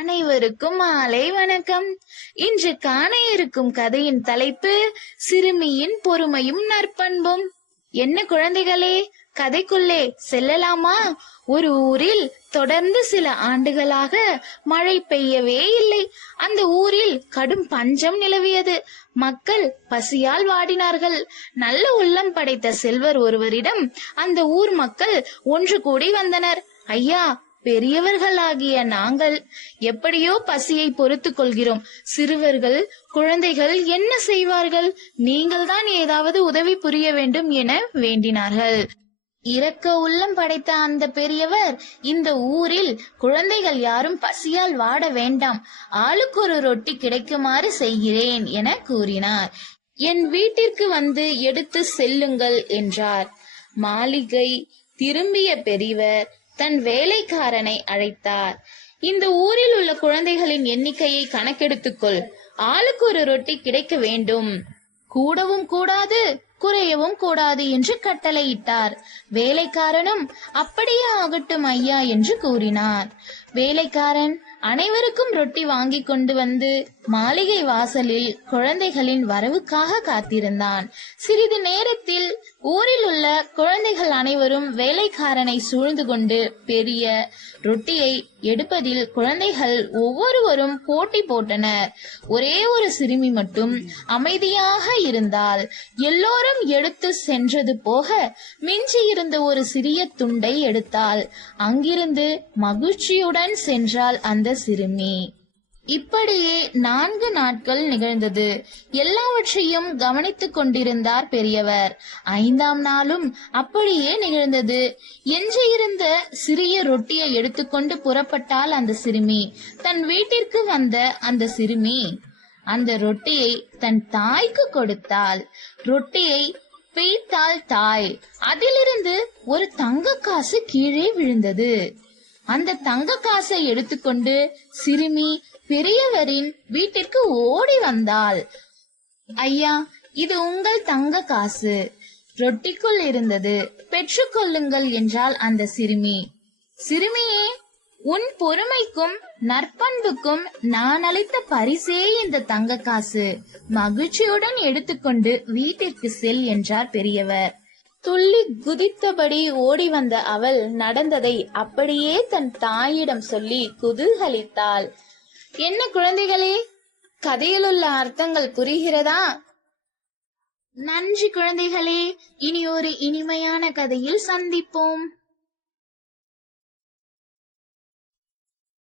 அனைவருக்கும் மாலை வணக்கம். இன்று காண இருக்கும் கதையின் தலைப்பு சிறுமியின் பொறுமையும் நற்பண்பும். என்ன குழந்தைகளே, கதைக்குள்ளே செல்லலாமா? ஒரு ஊரில் தொடர்ந்து சில ஆண்டுகளாக மழை பெய்யவே இல்லை. அந்த ஊரில் கடும் பஞ்சம் நிலவியது. மக்கள் பசியால் வாடினார்கள். நல்ல உள்ளம் படைத்த செல்வர் ஒருவரிடம் அந்த ஊர் மக்கள் ஒன்று கூடி வந்தனர். ஐயா, பெரியவர்களாகிய நாங்கள் எப்படியோ பசியை பொறுத்து கொள்கிறோம். சிறுவர்கள், குழந்தைகள் என்ன செய்வார்கள்? நீங்கள் தான் ஏதாவது உதவி புரிய வேண்டும் என வேண்டினார்கள். இரக்க உள்ளம் படைத்த அந்த பெரியவர், இந்த ஊரில் குழந்தைகள் யாரும் பசியால் வாட வேண்டாம், ஆளுக்கு ஒரு ரொட்டி கிடைக்குமாறு செய்கிறேன் என கூறினார். என் வீட்டிற்கு வந்து எடுத்து செல்லுங்கள் என்றார். மாளிகை திரும்பிய பெரியவர் தன் வேலைக்காரனை அழைத்தார். இந்த ஊரில் உள்ள குழந்தைகளின் எண்ணிக்கையை கணக்கெடுத்துக்கொள். ஆளுக்கு ஒரு ரொட்டி கிடைக்க வேண்டும். கூடவும் கூடாது, குறையவும் கூடாது என்று கட்டளையிட்டார். வேலைக்காரனும் அப்படியே ஆகட்டும் ஐயா என்று கூறினார். வேலைக்காரன் அனைவருக்கும் ரொட்டி வாங்கி கொண்டு வந்து மாளிகை வாசலில் குழந்தைகளின் வரவுக்காக காத்திருந்தான். சிறிது நேரத்தில் ஊரில் உள்ள குழந்தைகள் அனைவரும் வேலைக்காரனை சூழ்ந்து கொண்டு பெரிய ரொட்டியை எடுப்பதில் குழந்தைகள் ஒவ்வொருவரும் போட்டி போட்டனர். ஒரே ஒரு சிறுமி மட்டும் அமைதியாக இருந்தால். எல்லோரும் எடுத்து சென்றது போக மிஞ்சி இருந்த ஒரு சிறிய துண்டை எடுத்தாள். அங்கிருந்து மகிழ்ச்சியுடன் சென்றாள் அந்த சிறுமி. இப்படியே 4 நாட்கள் நிகழ்ந்தது. எல்லாவற்றையும் கவனித்துக் கொண்டிருந்தார் பெரியவர். 5ஆம் நாளும் அப்படியே நிகழ்ந்தது. எஞ்சியிருந்த சிறிய ரொட்டியை எடுத்துக்கொண்டு புறப்பட்டாள் அந்த சிறுமி. தன் வீட்டிற்கு வந்த அந்த சிறுமி அந்த ரொட்டியை தன் தாய்க்கு கொடுத்தாள். ரொட்டியை பிய்த்தாள் தாய். அதிலிருந்து ஒரு தங்க காசு கீழே விழுந்தது. அந்த தங்க காசை எடுத்துக்கொண்டு சிறுமி பெரியவரின் வீட்டிற்கு ஓடி வந்தாள். ஐயா, இது உங்கள் தங்க காசு. ரொட்டிக்குள் இருந்தது, பெற்றுக்கொள்ளுங்கள் என்றாள் அந்த சிறுமி. சிறுமியே, உன் பொறுமைக்கும் நற்பண்புக்கும் நான் அளித்த பரிசே இந்த தங்க காசு. மகிழ்ச்சியுடன் எடுத்துக்கொண்டு வீட்டிற்கு செல் என்றார் பெரியவர். துள்ளி குதித்தபடி ஓடி வந்த அவள் நடந்ததை அப்படியே தன் தாயிடம் சொல்லி குதூகலித்தாள். என்ன குழந்தைகளே, கதையில் உள்ள அர்த்தங்கள் புரிகிறதா? நன்றி குழந்தைகளே. இனி ஒரு இனிமையான கதையில் சந்திப்போம்.